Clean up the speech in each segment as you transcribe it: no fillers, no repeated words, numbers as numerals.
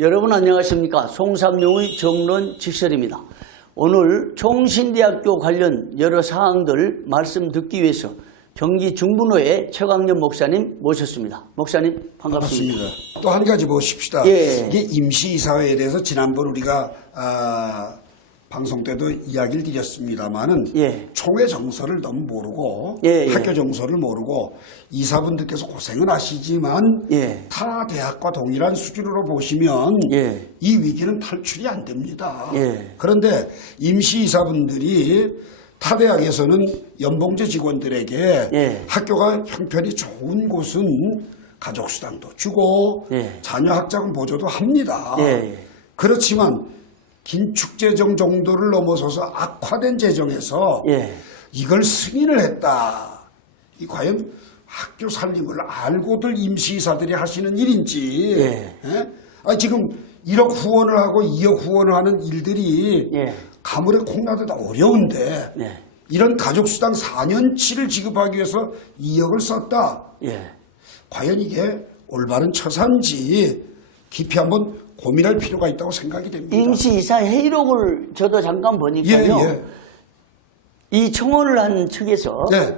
여러분 안녕하십니까? 송삼룡의 정론 직설입니다. 오늘 총신대학교 관련 여러 사항들 말씀 듣기 위해서 경기 중부노회 최광년 목사님 모셨습니다. 목사님 반갑습니다. 또 한 가지 보십시다. 예. 이게 임시이사회에 대해서 지난번 우리가 방송 때도 이야기를 드렸습니다만은 예. 총회 정서를 너무 모르고 예, 예. 학교 정서를 모르고 이사분들께서 고생은 하시지만 예. 타 대학과 동일한 수준으로 보시면 예. 이 위기는 탈출이 안 됩니다. 예. 그런데 임시이사분들이 타 대학에서는 연봉제 직원들에게 예. 학교가 형편이 좋은 곳은 가족수당도 주고 예. 자녀 학자금 보조도 합니다. 예. 그렇지만 긴축재정 정도를 넘어서서 악화된 재정에서 예. 이걸 승인을 했다. 이 과연 학교 살림을 알고들 임시이사들이 하시는 일인지. 예. 예? 아니 지금 1억 후원을 하고 2억 후원을 하는 일들이 예. 가물에 콩나듯 어려운데 예. 이런 가족수당 4년치를 지급하기 위해서 2억을 썼다. 예. 과연 이게 올바른 처사인지 깊이 한번 고민할 필요가 있다고 생각이 됩니다. 임시이사 회의록을 저도 잠깐 보니까요. 예. 이 청원을 한 측에서 네.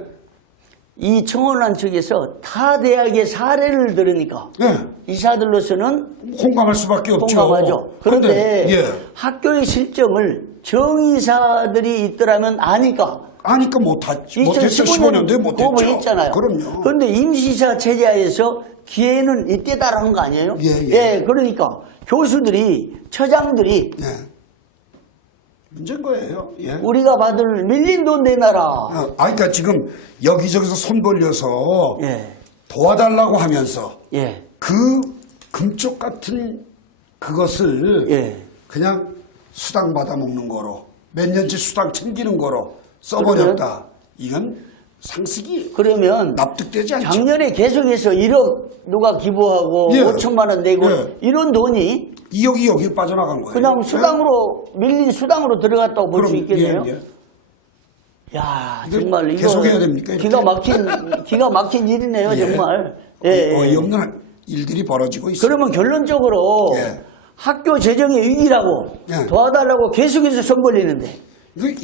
이 청원을 한 측에서 타 대학의 사례를 들으니까 네. 이사들로서는 공감할 수밖에 없죠. 공감하죠. 그런데 예. 학교의 실정을 정의사들이 있더라면 아니까 아니까 못했죠. 15년도에 못했죠. 법을 했잖아요. 그럼요. 그런데 임시이사 체제하에서 기회는 이때다라는 거 아니에요? 예. 그러니까 교수들이 처장들이 예. 문제인 거예요. 예. 우리가 받을 밀린 돈 내놔라. 그러니까 지금 여기저기서 손 벌려서 예. 도와달라고 하면서 예. 그 금쪽 같은 그것을 예. 그냥 수당 받아 먹는 거로 몇 년치 수당 챙기는 거로 써버렸다. 이건 상식이 그러면 납득되지 않죠. 작년에 계속해서 1억 누가 기부하고 예. 5천만 원 내고 예. 이런 돈이 2억이 여기 빠져나간 거예요. 그냥 수당으로 밀린 수당으로 들어갔다고 볼 수 그럼, 있겠네요. 예. 야 이거 정말 이거 계속해야 됩니까, 이렇게? 기가 막힌 일이네요. 예. 정말. 어이없는 일들이 벌어지고 있어요. 그러면 결론적으로 예. 학교 재정의 위기라고 예. 도와달라고 계속해서 손 벌리는데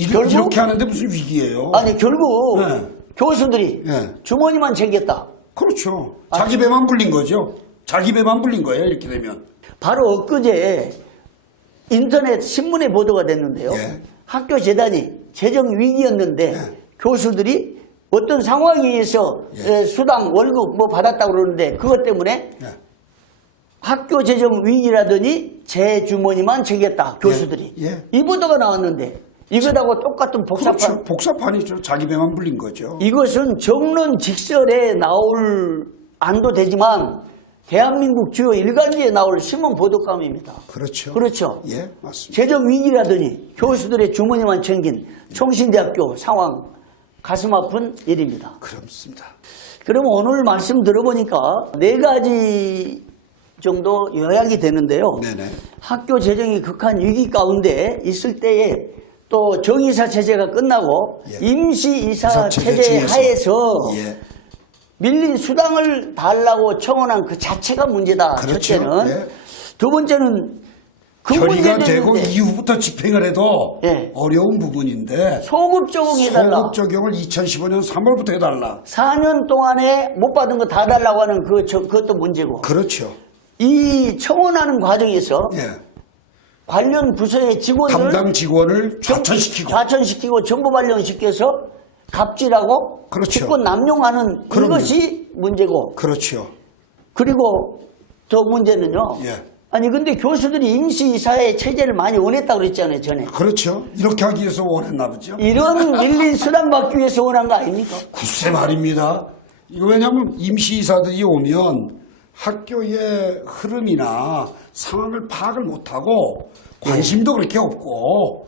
결국? 이렇게 하는데 무슨 위기예요? 아니 결국 예. 교수들이 예. 주머니만 챙겼다. 그렇죠. 자기 배만 불린 거죠. 자기 배만 불린 거예요. 이렇게 되면. 바로 엊그제 인터넷 신문에 보도가 됐는데요. 예. 학교 재단이 재정 위기였는데 예. 교수들이 어떤 상황에 의해서 예. 수당 월급 뭐 받았다고 그러는데 그것 때문에 예. 학교 재정 위기라더니 제 주머니만 챙겼다. 교수들이. 예. 이 보도가 나왔는데 이것하고 똑같은 복사판. 그렇죠. 복사판이죠. 자기 배만 불린 거죠. 이것은 정론 직설에 나올 안도 되지만 대한민국 주요 일간지에 나올 신문 보도감입니다. 그렇죠. 그렇죠. 예, 맞습니다. 재정 위기라더니 교수들의 주머니만 챙긴 총신대학교 상황 가슴 아픈 일입니다. 그렇습니다. 그러면 오늘 말씀 들어보니까 4가지 정도 요약이 되는데요. 네네. 학교 재정이 극한 위기 가운데 있을 때에 또 정의사 체제가 끝나고 예. 임시이사 이사 체제 체제 중에서. 하에서 예. 밀린 수당을 달라고 청원한 그 자체가 문제다. 그렇죠. 첫째는. 예. 두 번째는 그 결의가 문제는 되고 이후부터 집행을 해도 예. 어려운 부분인데 소급 적용해달라. 소급 적용을 2015년 3월부터 해달라. 4년 동안에 못 받은 거 다 달라고 하는 그것도 문제고. 그렇죠. 이 청원하는 과정에서 예. 관련 부서의 직원을 담당 직원을 좌천시키고 정보 발령시켜서 갑질하고 그렇죠. 직권 남용하는 그럼요. 이것이 문제고. 그렇죠. 그리고 더 문제는요. 예. 아니 근데 교수들이 임시이사의 체제를 많이 원했다고 그랬잖아요. 전에. 그렇죠. 이렇게 하기 위해서 원했나 보죠. 이런 밀린 수당 받기 위해서 원한 거 아닙니까? 글쎄 말입니다. 이거 왜냐하면 임시이사들이 오면 학교의 흐름이나 상황을 파악을 못하고 관심도 그렇게 없고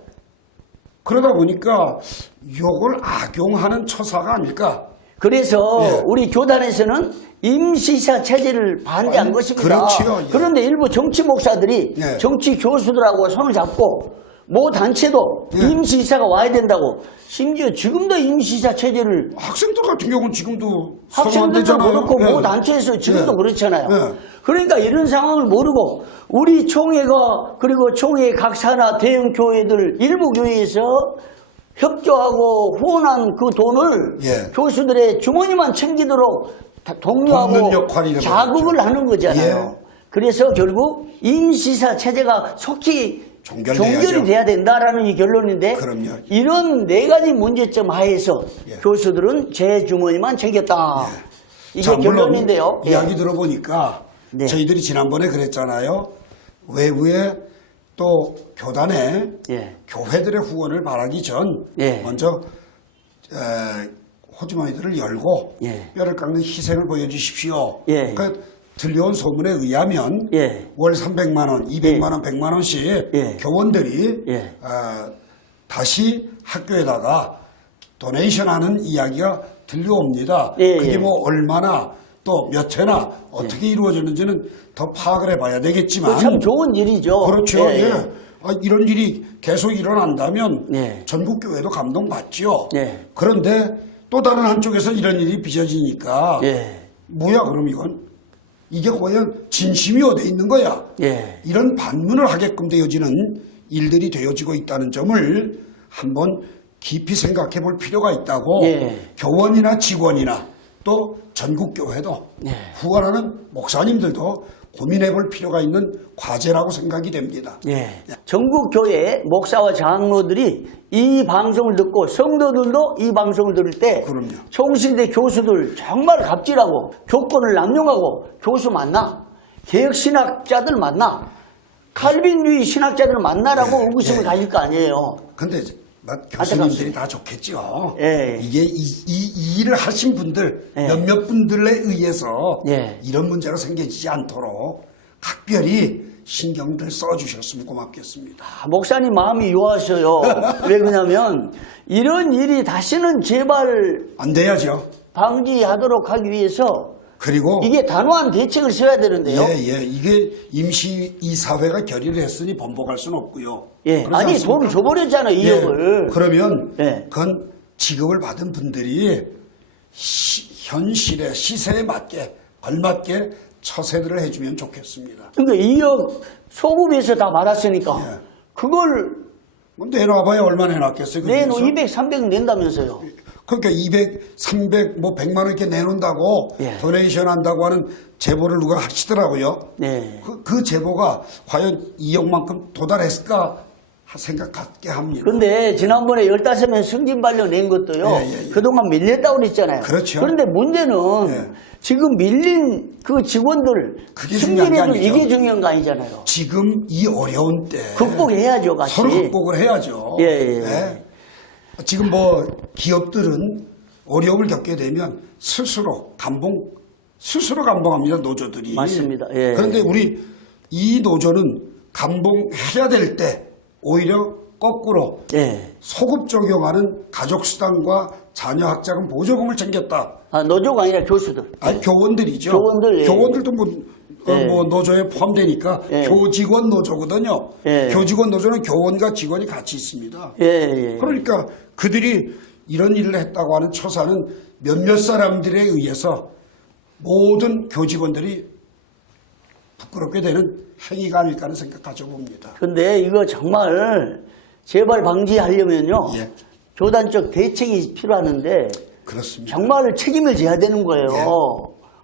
그러다 보니까 이걸 악용하는 처사가 아닐까. 그래서 예. 우리 교단에서는 임시이사 체제를 반대한 아니, 것입니다. 그렇지요. 예. 그런데 일부 정치 목사들이 예. 정치 교수들하고 손을 잡고 모 단체도 예. 임시이사가 와야 된다고. 심지어 지금도 임시이사 체제를 학생들 같은 경우는 지금도 학생들도 그렇고 예. 모 단체에서 지금도 예. 그렇잖아요. 예. 그러니까 이런 상황을 모르고 우리 총회가 그리고 총회 각 산하 대형 교회들 일부 교회에서 협조하고 후원한 그 돈을 예. 교수들의 주머니만 챙기도록 다 돕는 독려하고 역할이 자극을 되버렸죠. 하는 거잖아요. 예. 그래서 결국 임시사 체제가 속히 종결돼야죠. 종결이 돼야 된다라는 이 결론인데 그럼요. 이런 네 가지 문제점 하에서 예. 교수들은 제 주머니만 챙겼다. 이게 자, 물론 결론인데요. 예. 이야기 들어보니까 네. 저희들이 지난번에 그랬잖아요. 외부에 또 교단에 예. 교회들의 후원을 바라기 전 예. 먼저 호주머니들을 열고 예. 뼈를 깎는 희생을 보여주십시오. 예. 그러니까 들려온 소문에 의하면 예. 월 300만 원, 200만 원, 100만 원씩 예. 교원들이 예. 다시 학교에다가 도네이션하는 이야기가 들려옵니다. 예, 그게 예. 뭐 얼마나 또 몇 회나 어떻게 이루어졌는지는 더 파악을 해봐야 되겠지만 참 좋은 일이죠. 그렇죠. 예, 예. 예. 이런 일이 계속 일어난다면 예. 전국 교회도 감동받죠. 예. 그런데 또 다른 한쪽에서 이런 일이 빚어지니까 예. 뭐야 그럼 이건 이게 과연 진심이 어디 있는 거야? 예. 이런 반문을 하게끔 되어지는 일들이 되어지고 있다는 점을 한번 깊이 생각해 볼 필요가 있다고 예. 교원이나 직원이나 또 전국교회도 예. 후원하는 목사님들도 고민해 볼 필요가 있는 과제라고 생각이 됩니다. 예. 전국 교회 목사와 장로들이 이 방송을 듣고 성도들도 이 방송을 들을 때 그럼요. 총신대 교수들 정말 갑질하고 교권을 남용하고 교수 만나 개혁신학자들 만나 칼빈주의 신학자들 만나라고 예, 의구심을 예. 가질 거 아니에요. 근데 교수님들이 다 좋겠죠. 예. 이게 이 일을 하신 분들 예. 몇몇 분들에 의해서 예. 이런 문제가 생기지 않도록 각별히 신경들 써주셨으면 고맙겠습니다. 목사님 마음이 요하셔요. 왜 그러냐면 이런 일이 다시는 제발 안 돼야죠. 방지하도록 하기 위해서 그리고 이게 단호한 대책을 세워야 되는데요. 예, 이게 임시 이사회가 결의를 했으니 번복할 수는 없고요. 예. 그렇지 아니 않습니까? 돈을 줘버렸잖아요. 2억을. 그러면 예. 그건 지급을 받은 분들이 현실의 시세에 맞게 걸맞게 처세들을 해주면 좋겠습니다. 그러니까 2억 소급해서 다 받았으니까 예. 그걸 뭐 내놔봐야 얼마 내놨겠어요? 내놓 거기에서? 200, 300 낸다면서요. 그러니까 200, 300, 뭐 100만 원 이렇게 내놓는다고 예. 도네이션 한다고 하는 제보를 누가 하시더라고요. 네. 그 제보가 과연 2억만큼 도달했을까 생각하게 합니다. 근데 지난번에 15명 승진반려 낸 것도요. 예. 그동안 밀렸다고 그랬잖아요. 그렇죠. 그런데 문제는 예. 지금 밀린 그 직원들 그게 중요한 게 승진해도 아니죠. 이게 중요한 거 아니잖아요. 지금 이 어려운 때 극복해야죠, 같이. 서로 극복을 해야죠. 예. 네? 지금 뭐 기업들은 어려움을 겪게 되면 스스로 감봉합니다. 노조들이. 맞습니다. 예. 그런데 우리 이 노조는 감봉해야 될 때 오히려 거꾸로 예. 소급 적용하는 가족수당과 자녀학자금 보조금을 챙겼다. 아, 노조가 아니라 교수들. 아니, 교원들이죠. 교원들, 예. 교원들도 예. 뭐 노조에 포함되니까 예. 교직원 노조거든요. 예. 교직원 노조는 교원과 직원이 같이 있습니다. 예. 그러니까 그들이 이런 일을 했다고 하는 처사는 몇몇 사람들에 의해서 모든 교직원들이 부끄럽게 되는 행위가 아닐까 하는 생각 가져봅니다. 근데 이거 정말 재발 방지하려면요. 예. 교단적 대책이 필요하는데 그렇습니다. 정말 책임을 져야 되는 거예요. 예.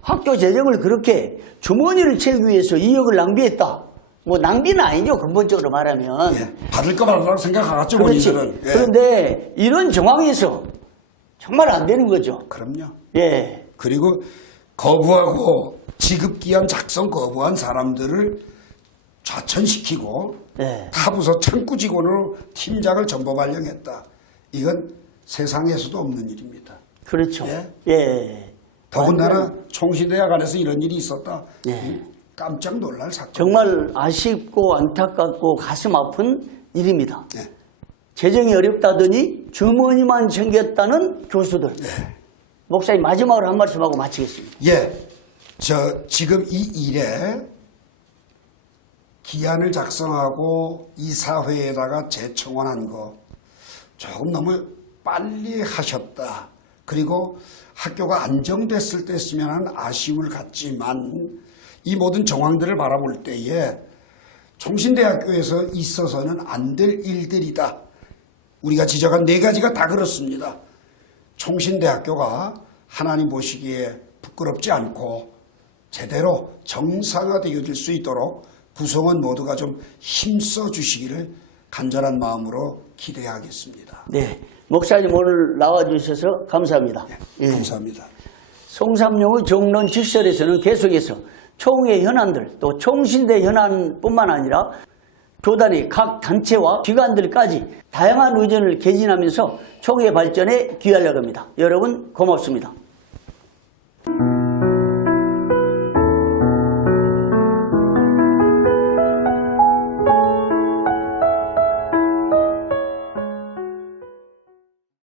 학교 재정을 그렇게 주머니를 채우기 위해서 2억을 낭비했다. 뭐 낭비는 아니죠. 근본적으로 말하면. 예. 받을 거 받으라고 생각하겠죠. 그렇지. 본인들은. 예. 그런데 이런 정황에서 정말 안 되는 거죠. 그럼요. 예. 그리고 거부하고 지급기한 작성 거부한 사람들을 좌천시키고 예. 타부서 창구 직원으로 팀장을 전범 발령했다. 이건 세상에서도 없는 일입니다. 그렇죠. 예. 예. 더군다나 총신대학 안에서 이런 일이 있었다. 예. 깜짝 놀랄 사건. 정말 아쉽고 안타깝고 가슴 아픈 일입니다. 예. 재정이 어렵다더니 주머니만 챙겼다는 교수들. 목사님 마지막으로 한 말씀 하고 마치겠습니다. 예. 지금 이 일에 기한을 작성하고 이사회에다가 재청원한 거 조금 너무 빨리 하셨다. 그리고 학교가 안정됐을 때 했으면 하는 아쉬움을 갖지만 이 모든 정황들을 바라볼 때에 총신대학교에서 있어서는 안 될 일들이다. 우리가 지적한 4가지가 다 그렇습니다. 총신대학교가 하나님 보시기에 부끄럽지 않고 제대로 정상화되어질 수 있도록 구성원 모두가 좀 힘써 주시기를 간절한 마음으로 기대하겠습니다. 네, 목사님 오늘 나와주셔서 감사합니다. 예, 감사합니다. 송삼룡의 정론 직설에서는 계속해서 총회 현안들 또 총신대 현안뿐만 아니라 교단의 각 단체와 기관들까지 다양한 의견을 개진하면서 총회 발전에 기여하려고 합니다. 여러분 고맙습니다.